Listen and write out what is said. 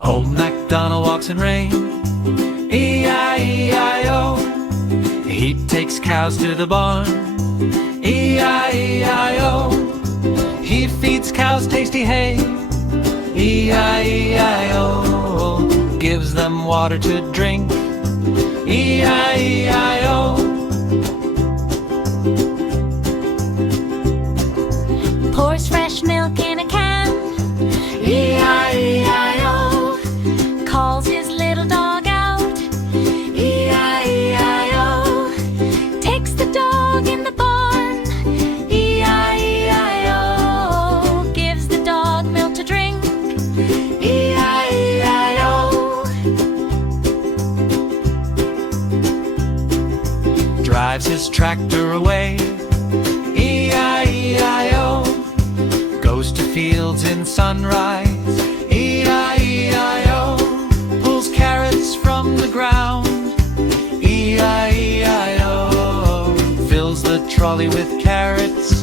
Old MacDonald walks in rain, E-I-E-I-O. He takes cows to the barn, E-I-E-I-O. He feeds cows tasty hay, E-I-E-I-O. Gives them water to drink, E-I-E-I-O. Pours fresh milk in a can, E-I-E-I-O. calls his little dog out, E-I-E-I-O. takes the dog in the barn, E-I-E-I-O. Gives the dog milk to drink, E-I-E-I-O. Drives his tractor away, E-I-E-I-O. Goes to fields in sunrise, E-I-E-I-O. Pulls carrots from the ground, E-I-E-I-O. Fills the trolley with carrots,